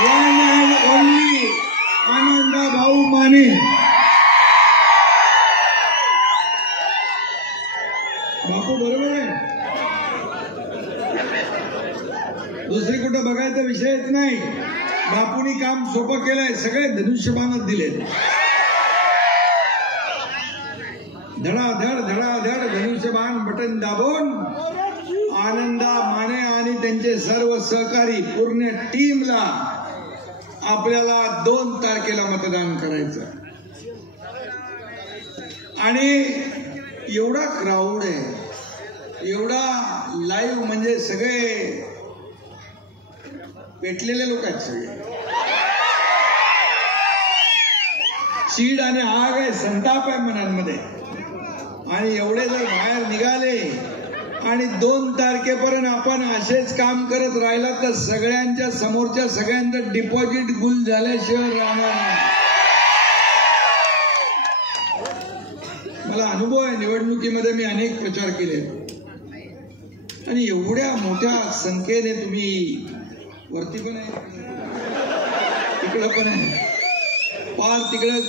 One and only आनंदा भाऊ माने. बापू बरोबर आहे. दुसरी कुठं बघायचा विषयच नाही. बापूंनी काम सोपं केलंय. सगळे धनुष्यबाणच दिलेत. धडाधड धडाधड धनुष्यबाण बटन दाबून आनंदा माने आणि त्यांचे सर्व सहकारी पूर्ण टीमला आपल्याला 2 तारखेला मतदान करायचं. आणि एवढा क्राऊड आहे, एवढा लाईव्ह, म्हणजे सगळे पेटलेले लोक आहेत. सगळे चीड आणि आग आहे, संताप आहे मनांमध्ये. आणि एवढे जर बाहेर निघाले आणि 2 तारखेपर्यंत आपण असेच काम करत राहिला तर सगळ्यांच्या समोरच्या सगळ्यांचं डिपॉझिट गुल झाल्याशिवाय राहणार नाही. मला अनुभव आहे. निवडणुकीमध्ये मी अनेक प्रचार केले आणि एवढ्या मोठ्या संख्येने तुम्ही वरती पण आहे, तिकडं पण आहे, पार तिकडं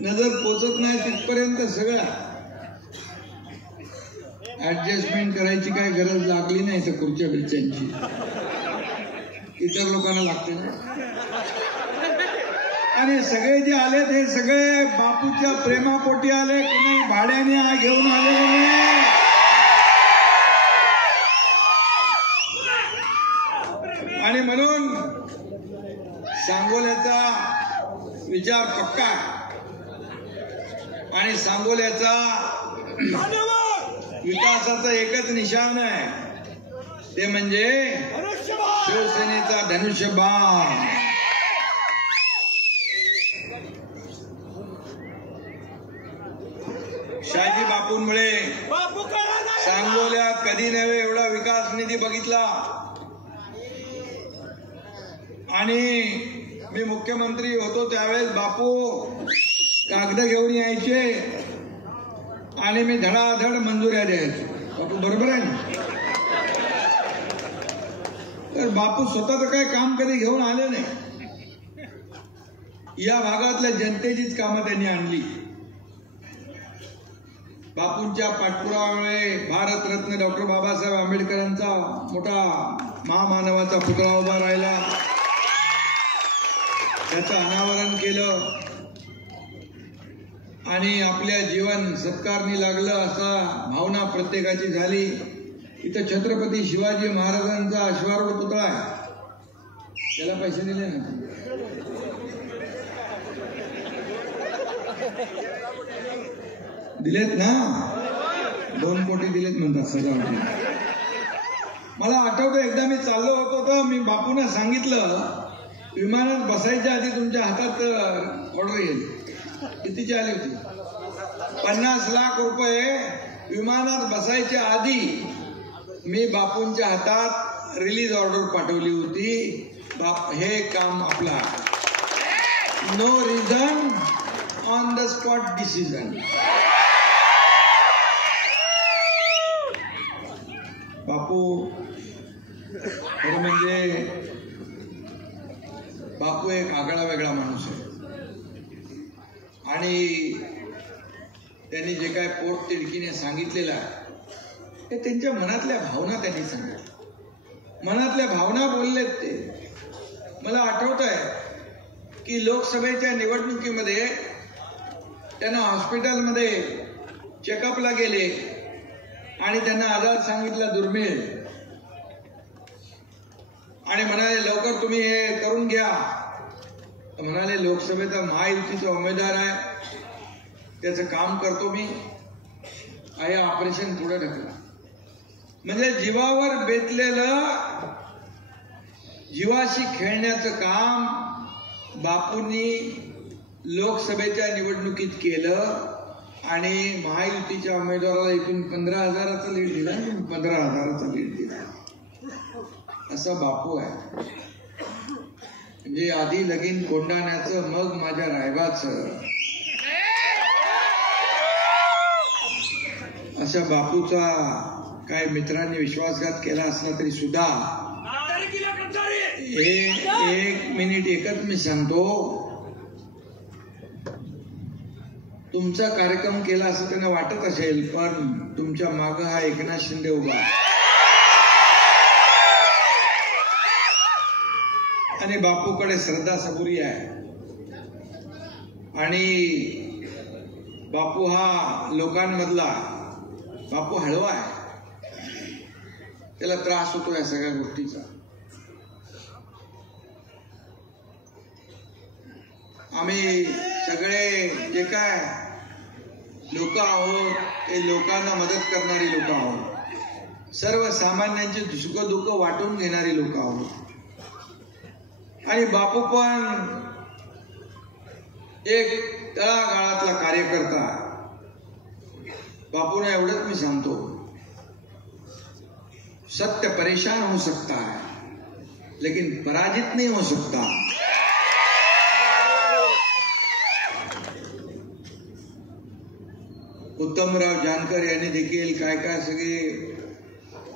नजर पोचत नाही तिथपर्यंत सगळं ऍडजस्टमेंट करायची काय गरज लागली नाही. तर खुर्च्या बिर्च्यांची इतर लोकांना लागते ना. आणि सगळे जे आलेत हे सगळे बापूच्या प्रेमापोटी आले, कोणी भाड्याने घेऊन आलेले नाही. आणि म्हणून सांगोल्याचा विचार पक्का आणि सांगोल्याचा विकासाचं एकच निशाण आहे, ते म्हणजे शिवसेनेचा धनुष्यबाण. शहाजी बापूंमुळे सांगोल्यात कधी नव्हे एवढा विकास निधी बघितला. आणि मी मुख्यमंत्री होतो त्यावेळेस बापू कागद घेऊन यायचे आणि मी धडाधड मंजुऱ्या द्यायचो. बापू बरोबर आहे ना. तर बापू स्वतःच काही काम कधी घेऊन आले नाही. या भागातल्या जनतेचीच कामं त्यांनी आणली. बापूंच्या पाठपुराव्यामुळे भारतरत्न डॉक्टर बाबासाहेब आंबेडकरांचा मोठा महामानवाचा पुतळा उभा राहिला, त्याचं अनावरण केलं आणि आपल्या जीवन सत्कारणी लागलं असा भावना प्रत्येकाची झाली. इथं छत्रपती शिवाजी महाराजांचा अश्वारूढ पुतळा आहे, त्याला पैसे दिले ना, दिलेत ना, 2 कोटी दिलेत म्हणतात सजावटी. मला आठवतं एकदा मी चाललो होतो तर मी बापूंना सांगितलं विमानात बसायच्या आधी तुमच्या हातात ऑर्डर येईल. कितीची आली होती? 50 लाख रुपये विमानात बसायच्या आधी मी बापूंच्या हातात रिलीज ऑर्डर पाठवली होती. हे काम आपला no reason on the spot decision. बापू खरं म्हणजे बापू एक आगळा वेगळा माणूस आहे. आणि त्यांनी जे काय पोट तिडकीने सांगितलेलं आहे ते त्यांच्या मनातल्या भावना त्यांनी सांगितल्या. मनातल्या भावना बोललेत ते. मला आठवत आहे की लोकसभेच्या निवडणुकीमध्ये त्यांना हॉस्पिटलमध्ये चेकअपला गेले आणि त्यांना आजार सांगितला दुर्मिळ आणि म्हणाले लवकर तुम्ही हे करून घ्या. तर म्हणाले लोकसभेचा महायुतीचा उमेदवार आहे, त्याचं काम करतो मी, हे ऑपरेशन पुढे ढकला. म्हणजे जीवावर बेतलेलं, जीवाशी खेळण्याचं काम बापूंनी लोकसभेच्या निवडणुकीत केलं आणि महायुतीच्या उमेदवाराला इथून 15,000चा लीड दिला, 15,000चा लीड दिला. असा बापू आहे. म्हणजे आधी लगीन कोंडाण्याचं मग माझ्या रायबाचं, अशा बापूचा काय मित्रांनी विश्वासघात केला असला तरी सुद्धा एक मिनिट एकच मी सांगतो. तुमचा कार्यक्रम केला असं त्यांना वाटत असेल, पण तुमच्या माग हा एकनाथ शिंदे उभा आणि बापूकडे श्रद्धा सबुरी आहे. आणि बापू हा लोकांमधला, बापू हळवा आहे, त्याला त्रास होतो या सगळ्या गोष्टीचा. आम्ही सगळे जे काय लोक आहोत ते लोकांना मदत करणारी लोक आहोत, सर्वसामान्यांचे सुख दुःख वाटून घेणारी लोक आहोत. आणि बापू पण एक तळागाळातला कार्यकर्ता. बापूने एवढंच मी सांगतो, सत्य परेशान हो सकता है लेकिन पराजित नहीं हो सकता. उत्तमराव जानकर यांनी देखील काय काय सगळे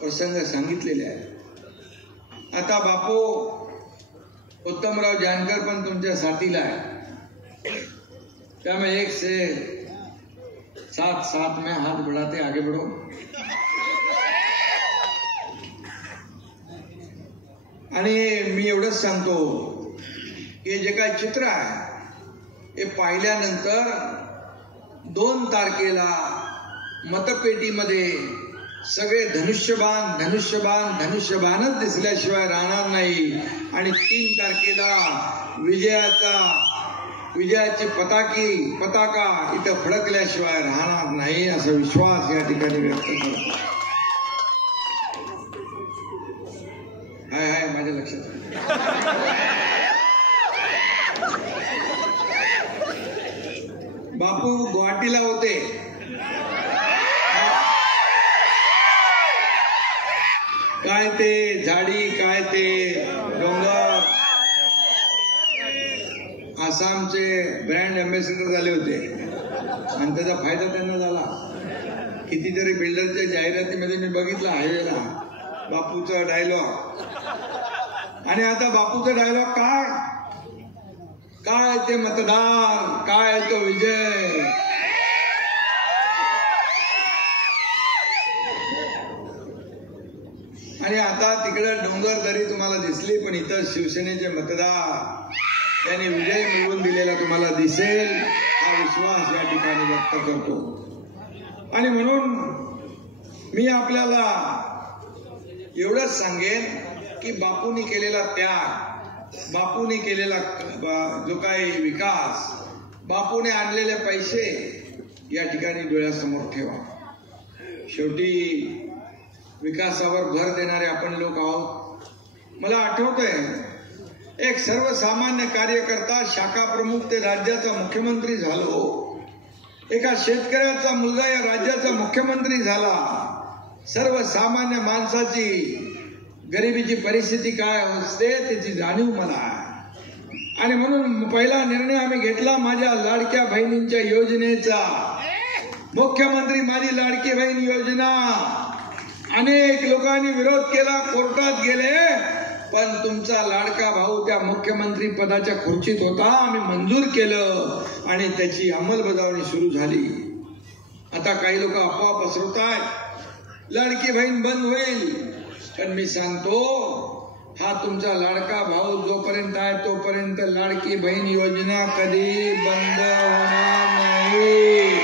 प्रसंग सांगितलेले आहेत. आता बापू उत्तमराव जानकर पण तुमच्या साथीला आहे, त्यामुळे एक से साथ साथ में हाथ बढ़ाते आगे बढ़ो. आणि मी एवढंच सांगतो की जे काय चित्र आहे हे पाहिल्यानंतर 2 तारखेला मतपेटीमध्ये सगळे धनुष्यबाण धनुष्यबाण धनुष्यबाणच दिसल्याशिवाय राहणार नाही. आणि 3 तारखेला विजयाची पताका इथं फडकल्याशिवाय राहणार नाही असा विश्वास या ठिकाणी व्यक्त करतो. हाय माझ्या लक्षात. बापू गुवाहाटीला होते, काय ते झाडी, काय ते डोंगर, आसामचे ब्रँड अँबॅसेडर झाले होते आणि त्याचा फायदा त्यांना झाला. कितीतरी बिल्डरच्या जाहिरातीमध्ये मी बघितलं हायवेला बापूचा डायलॉग. आणि आता बापूचा डायलॉग काय ते मतदार, काय तो विजय. आणि आता तिकडे डोंगरदरी तुम्हाला दिसली, पण इथं शिवसेनेचे मतदार त्यांनी विजय मिळवून दिलेला तुम्हाला दिसेल, हा विश्वास या ठिकाणी व्यक्त करतो. आणि म्हणून मी आपल्याला एवढंच सांगेन की बापूंनी केलेला त्याग, बापूंनी केलेला जो काही विकास, बापूने आणलेले पैसे या ठिकाणी डोळ्यासमोर ठेवा. शेवटी विकासावर भर देणारे आपण लोक आहोत. मला आठवतंय एक सर्वसामान्य कार्यकर्ता, शाखा प्रमुख ते राज्याचा मुख्यमंत्री झालो. एका शेतकऱ्याचा मुलगा या राज्याचा मुख्यमंत्री झाला. सर्वसामान्य माणसाची गरिबीची परिस्थिती काय असते त्याची जाणीव मला आहे. आणि म्हणून पहिला निर्णय आम्ही घेतला माझ्या लाडक्या बहिणींच्या योजनेचा. मुख्यमंत्री माझी लाडकी बहीण योजना, अनेक लोकांनी विरोध केला, कोर्टात गेले, पण तुमचा लाडका भाऊ त्या मुख्यमंत्री पदाच्या खुर्चीत होता, आम्ही मंजूर केलं आणि त्याची अंमलबजावणी सुरू झाली. आता काही लोक अफवा पसरवतात लाडकी बहीण बंद होईल, पण मी सांगतो हा तुमचा लाडका भाऊ जोपर्यंत आहे तोपर्यंत लाडकी बहीण योजना कधी बंद होणार नाही.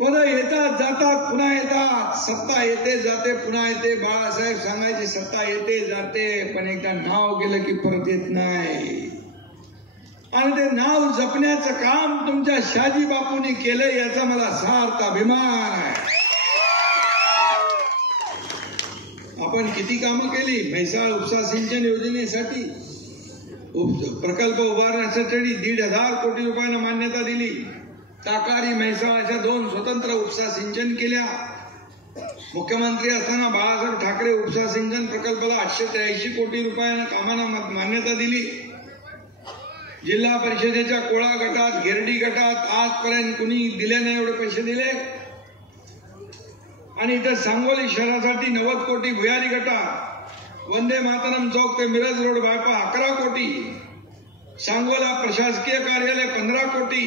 पद येतात जातात पुन्हा येतात, सत्ता येते जाते पुन्हा येते. बाळासाहेब सांगायची सत्ता येते जाते, पण एकदा नाव गेलं की परत येत नाही. आणि ते नाव जपण्याचं काम तुमच्या शहाजी बापूंनी केलं, याचा मला सार्थ अभिमान आहे. आपण किती कामं केली. म्हैसाळ उपसा सिंचन योजनेसाठी प्रकल्प उभारण्यासाठी 1,500 कोटी रुपयांना मान्यता दिली. ताकारी म्हैसाळ अशा 2 स्वतंत्र उपसा सिंचन केल्या. मुख्यमंत्री असताना बाळासाहेब ठाकरे उपसा सिंचन प्रकल्पाला 883 कोटी रुपयांना कामांना मान्यता दिली. जिल्हा परिषदेच्या कोळा गटात, गिरडी गटात आजपर्यंत कुणी दिले नाही एवढे पैसे दिले. आणि इथं सांगोली शहरासाठी 90 कोटी भुयारी गटात, वंदे मातरम चौक ते मिरज रोड बायपास 11 कोटी, सांगोला प्रशासकीय कार्यालय 15 कोटी,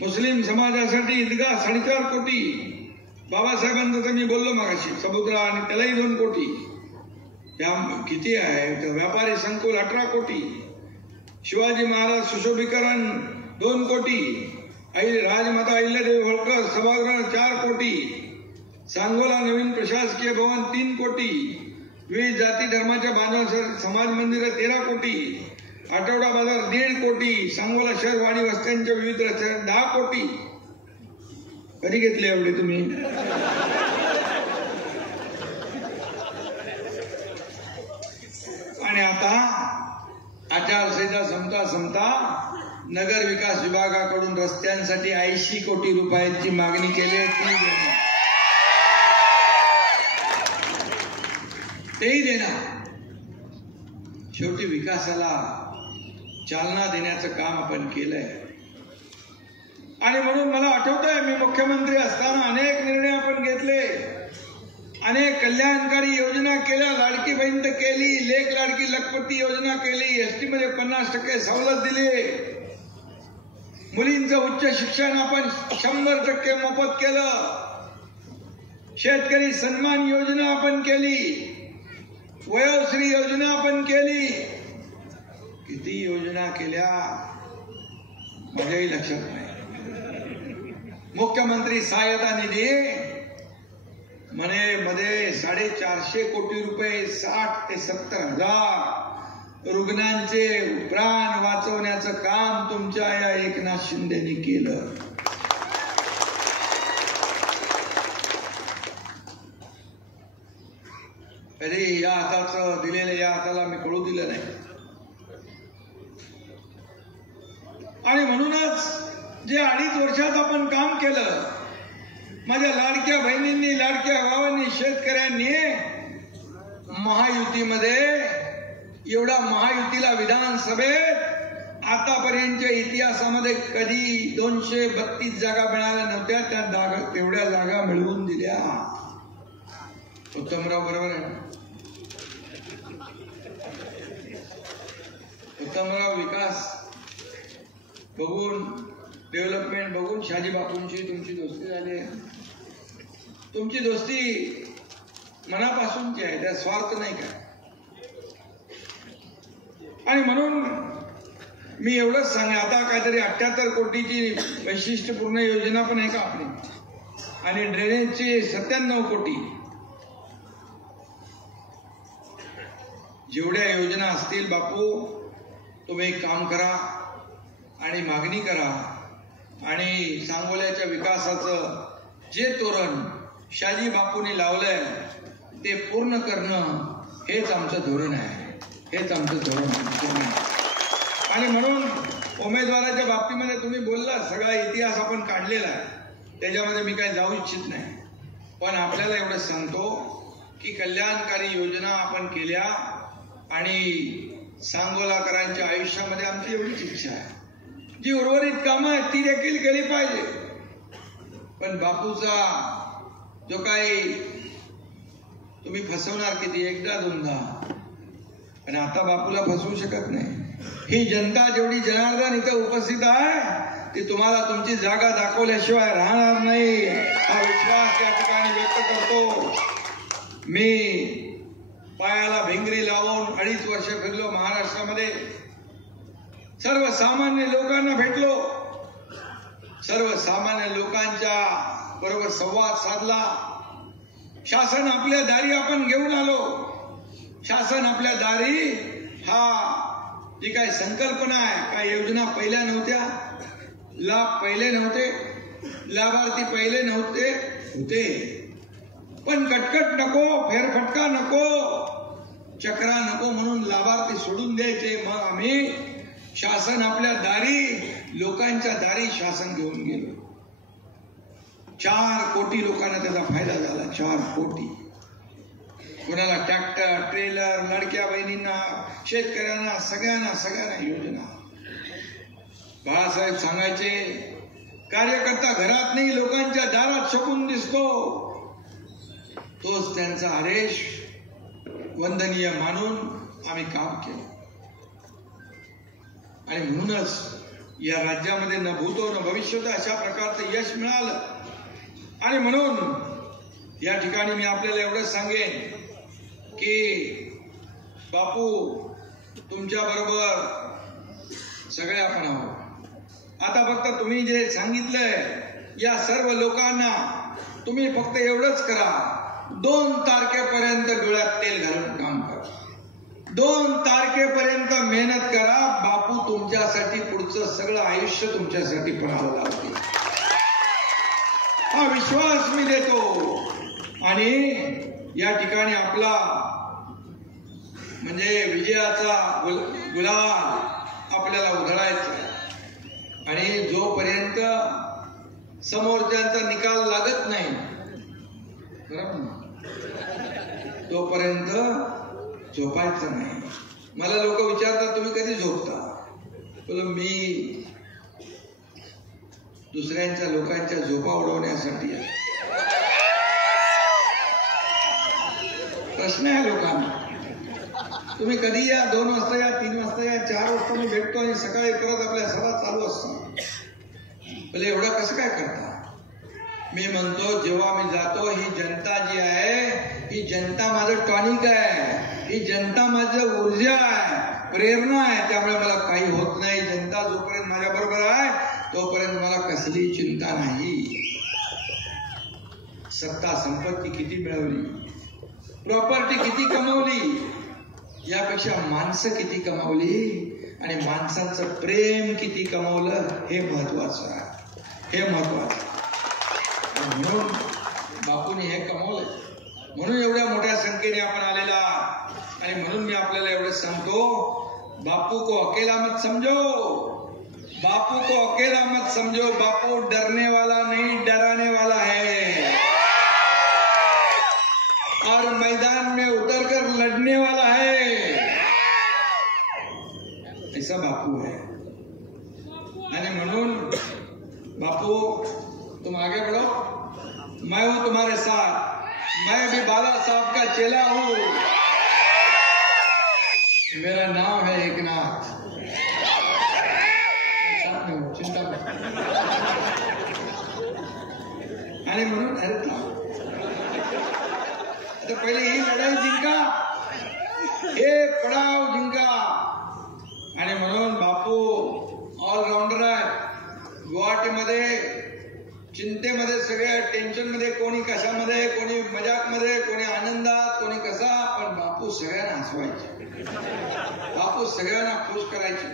मुस्लिम समाजासाठी ईदगाह 4.5 कोटी, बाबासाहेबांचं तर मी बोललो मागाशी समुद्र आणि त्यालाही 2 कोटी, या किती आहे. तर व्यापारी संकुल 18 कोटी, शिवाजी महाराज सुशोभीकरण 2 कोटी, राजमाता अहिल्यादेवी होळकर सभागृह 4 कोटी, सांगोला नवीन प्रशासकीय भवन 3 कोटी, विविध जाती धर्माच्या बांधवांसाठी समाज मंदिर 13 कोटी, आठवडा बाजार 1.5 कोटी, सांगोला शहर वाडी वस्त्यांच्या विविध रस्त्यावर 10 कोटी. कधी घेतले एवढे तुम्ही? आणि आता आचारसंहिता संपता नगर विकास विभागाकडून रस्त्यांसाठी 80 कोटी रुपयांची मागणी केली आहे. तेही देणार. शेवटी विकासाला चालना देण्याचं काम आपण केलंय. आणि म्हणून मला आठवतंय मी मुख्यमंत्री असताना अनेक निर्णय आपण घेतले, अनेक कल्याणकारी योजना केल्या. लाडकी बहीण तर केली, लेक लाडकी लखपती योजना केली, एसटी मध्ये 50% सवलत दिली, मुलींचं उच्च शिक्षण आपण 100% मोफत केलं, शेतकरी सन्मान योजना आपण केली, वयोश्री योजना आपण केली. किती योजना केल्या माझ्याही लक्षात नाही. मुख्यमंत्री सहायता निधी मध्ये 450 कोटी रुपये 60 ते 70 हजार रुग्णांचे प्राण वाचवण्याचं काम तुमच्या या एकनाथ शिंदेनी केलं. कधी या हाताचं दिलेलं या हाताला मी कळू दिलं नाही. आणि म्हणूनच जे 2.5 वर्षात आपण काम केलं, माझ्या लाडक्या बहिणींनी, लाडक्या भावांनी, शेतकऱ्यांनी महायुतीमध्ये एवढा महायुतीला विधानसभेत आतापर्यंतच्या इतिहासामध्ये कधी 232 जागा मिळाल्या नव्हत्या. त्या तेवढ्या जागा मिळवून दिल्या. उत्तमराव बरोबर आहे. उत्तमराव विकास बघून, डेव्हलपमेंट बघून शहाजी बापूंची तुमची दोस्ती झाली. तुमची दोस्ती मनापासूनची आहे, त्या स्वार्थ नाही काय. आणि म्हणून मी एवढंच सांगा, आता काहीतरी 78 कोटीची वैशिष्ट्यपूर्ण योजना पण आहे का आपली, आणि ड्रेनेजची 97 कोटी. जेवढ्या योजना असतील बापू, तुम्ही एक काम करा आणि मागणी करा, आणि सांगोल्याच्या विकासाचं जे तोरण शहाजी बापूंनी लावलंय ते पूर्ण करणं हेच आमचं धोरण आहे, हेच आमचं धोरण आहे. आणि म्हणून उमेदवाराच्या बाबतीमध्ये तुम्ही बोलला, सगळा इतिहास आपण काढलेला आहे, त्याच्यामध्ये मी काही जाऊ इच्छित नाही. पण आपल्याला एवढं सांगतो की कल्याणकारी योजना आपण केल्या, आणि सांगोलाकरांच्या आयुष्यामध्ये आमची एवढीच इच्छा आहे, जी उर्वरित कामं आहेत ती देखील केली पाहिजे. पण बापूचा जो काही तुम्ही फसवणार किती, एकदा दोनदा, पण आता बापूला फसवू शकत नाही. ही जनता जेवढी जनार्दन इथं उपस्थित आहे ती तुम्हाला तुमची जागा दाखवल्याशिवाय राहणार नाही, हा विश्वास या ठिकाणी व्यक्त करतो. मी पायाला भिंगरी लावून 2.5 वर्ष फिरलो महाराष्ट्रामध्ये, सर्वसामान्य लोकांना भेटलो, सर्वसामान्य लोकांच्या बरोबर संवाद साधला. शासन आपल्या दारी आपण घेऊन आलो. शासन आपल्या दारी हा जी काय संकल्पना आहे, काय योजना पहिल्या नव्हत्या, लाभ पहिले नव्हते, लाभार्थी पहिले नव्हते होते, पण कटकट नको, फेरफटका नको, चक्रा नको म्हणून लाभार्थी सोडून द्यायचे. मग आम्ही शासन आपल्या दारी, लोकांच्या दारी शासन घेऊन गेलो. 4 कोटी लोकांना त्याचा फायदा झाला. 4 कोटी. कोणाला ट्रॅक्टर, ट्रेलर, लाडक्या बहिणींना, शेतकऱ्यांना, सगळ्यांना योजना. बाळासाहेब सांगायचे, कार्यकर्ता घरात नाही लोकांच्या दारात छपून दिसतो, तोच त्यांचा आदेश वंदनीय मानून आम्ही काम केलं आणि म्हणूनच या राज्यामध्ये न भूतो न भविष्यतो अशा प्रकारचं यश मिळालं. आणि म्हणून या ठिकाणी मी आपल्याला एवढंच सांगेन की बापू तुमच्या बरोबर सगळे आपण आहोत. आता फक्त तुम्ही जे सांगितलंय या सर्व लोकांना तुम्ही फक्त एवढंच करा, 2 तारखेपर्यंत डोळ्यात तेल घालून काम करा, 2 तारखेपर्यंत मेहनत करा. बापू तुमच्यासाठी पुढचं सगळं आयुष्य तुमच्यासाठी पणाला लावतील, हा विश्वास मी देतो. आणि या ठिकाणी आपला म्हणजे विजयाचा गुलाल आपल्याला उधळायचा आणि जोपर्यंत समोरच्यांचा निकाल लागत नाही बरोबर तोपर्यंत झोपायचं नाही. मला लोक विचारतात तुम्ही कधी झोपता? बोलो मी दुसऱ्यांच्या लोकांच्या झोपा उडवण्यासाठी आहे. प्रश्न आहे लोकांना, तुम्ही कधी या, 2 वाजता या, 3 वाजता या, 4 वाजता मी भेटतो आणि सकाळी परत आपल्या सभा चालू असतात. पहिले एवढं कसं काय करता? मी म्हणतो जेव्हा मी जातो ही जनता जी आहे ही जनता माझं टॉनिक आहे, ही जनता माझं ऊर्जा आहे, प्रेरणा आहे. त्यामुळे मला काही होत नाही. जनता जोपर्यंत माझ्या बरोबर आहे तोपर्यंत मला कसली चिंता नाही. सत्ता संपत्ती किती मिळवली, प्रॉपर्टी किती कमवली, यापेक्षा माणसं किती कमावली आणि माणसांचं प्रेम किती कमावलं हे महत्वाचं आहे, हे महत्वाचं. म्हणून बापूने हे कमावलं, म्हणून एवढ्या मोठ्या संख्येने आपण आलेला. आणि म्हणून मी आपल्याला एवढं सांगतो, बापू को अकेला मत समझो, बापू को अकेला मत समझो. बापू डरने वाला नहीं डराने वाला है और मैदान में उतरकर लड़ने वाला है, ऐसा बापू है. आणि म्हणून बापू तुम आगे बढ़ो, मैं हूं तुम्हारे साथ, मैं भी बाला साहब का चेला हूं, मेरा नाम है एकनाथ. साथ में चिंता मत. आणि म्हणून अरे आता पहिले ही लढाई जिंका, हे पडाव जिंका. आणि म्हणून बापू ऑलराऊंडर आहे. गुवाहाटीमध्ये चिंतेमध्ये, सगळ्या टेन्शन मध्ये, कोणी कशामध्ये, कोणी मजाक मध्ये, कोणी आनंदात, कोणी कसा, पण बापू सगळ्यांना हसवायचे, बापू सगळ्यांना खुश करायचे,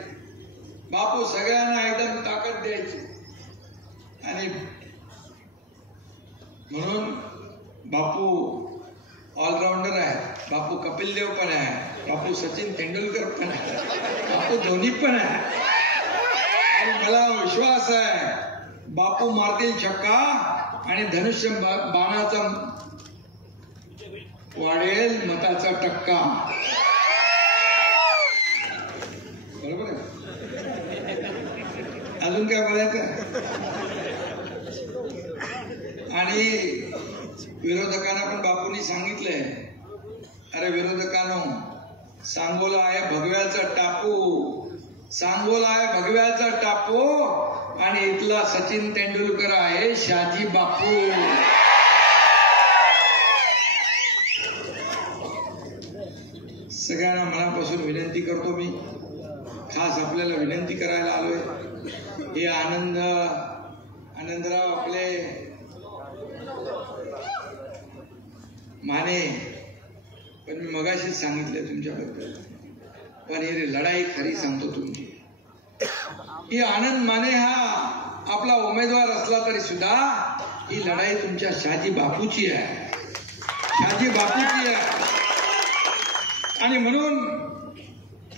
बापू सगळ्यांना एकदम ताकद द्यायची. आणि म्हणून बापू ऑलराऊंडर आहे. बापू कपिल देव पण आहे, बापू सचिन तेंडुलकर पण आहे, बापू धोनी पण आहे. आणि मला विश्वास आहे बापू मारतील छक्का आणि धनुष्य बाणाचा वाढेल मताचा टक्का. बरोबर आहे. अजून काय बोलायचं? आणि विरोधकांना पण बापूंनी सांगितलंय, अरे विरोधकांनो, सांगोला आहे भगव्याचा टापू, सांगोला आहे भगव्याचा टापू आणि इथला सचिन तेंडुलकर आहे शहाजी बापू. सगळ्यांना मनापासून विनंती करतो, मी खास आपल्याला विनंती करायला आलोय. हे आनंदराव आपले माने, पण मी मगाशीच सांगितलं तुमच्याबद्दल, पण ही लढाई खरी सांगतो तुमची. ही आनंद माने हा आपला उमेदवार असला तरी सुद्धा ही लढाई तुमच्या शहाजी बापूची आहे, शहाजी बापूची आहे. आणि म्हणून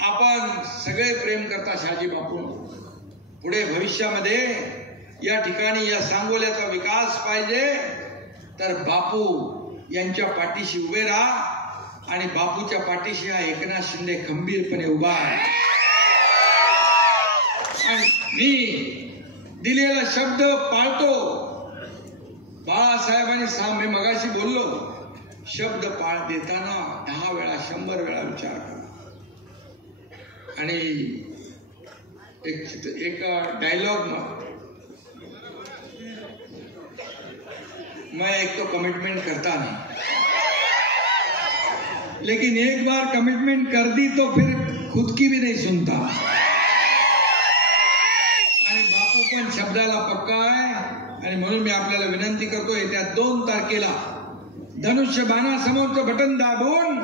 आपण सगळे प्रेम करता शहाजी बापू. पुढे भविष्यामध्ये या ठिकाणी या सांगोल्याचा विकास पाहिजे तर बापू यांच्या पाठीशी उभे राहा. आणि बापूच्या पाठीशी हा एकनाथ शिंदे खंबीरपणे उभा आहे. आणि मी दिलेला शब्द पाळतो. बाळासाहेबांनी मी मगाशी बोललो, शब्द देताना 10 वेळा 100 वेळा विचार करा. आणि एक डायलॉग मैं एक तो कमिटमेंट करता नहीं, लेकिन एक बार कमिटमेंट कर दी तो फिर खुद की भी नहीं सुनता. आणि बापू पण शब्दाला पक्का आहे. आणि म्हणून मी आपल्याला विनंती करतो, येत्या 2 तारखेला धनुष्यबाणासमोरचं बटन दाबून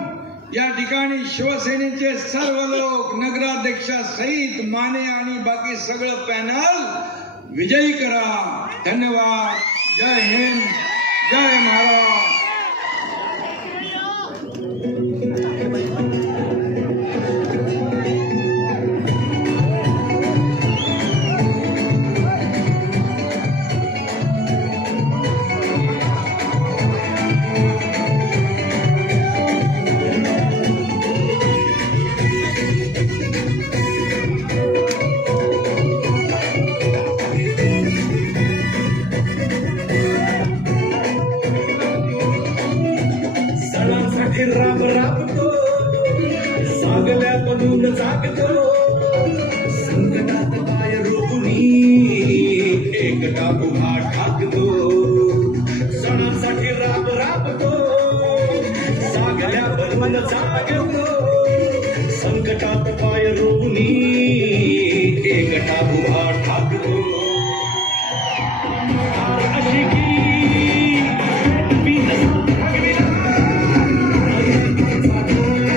या ठिकाणी शिवसेनेचे सर्व लोक, नगराध्यक्षासहित माने आणि बाकी सगळं पॅनल विजयी करा. धन्यवाद. जय हिंद, जय महाराज. राब राबतो, सागल्यातून जागतो, संकटात पाय रोवणी एकटा उभा ठाकतो. सणासाठी राब राबतो, सागल्यातून जागतो, संकटात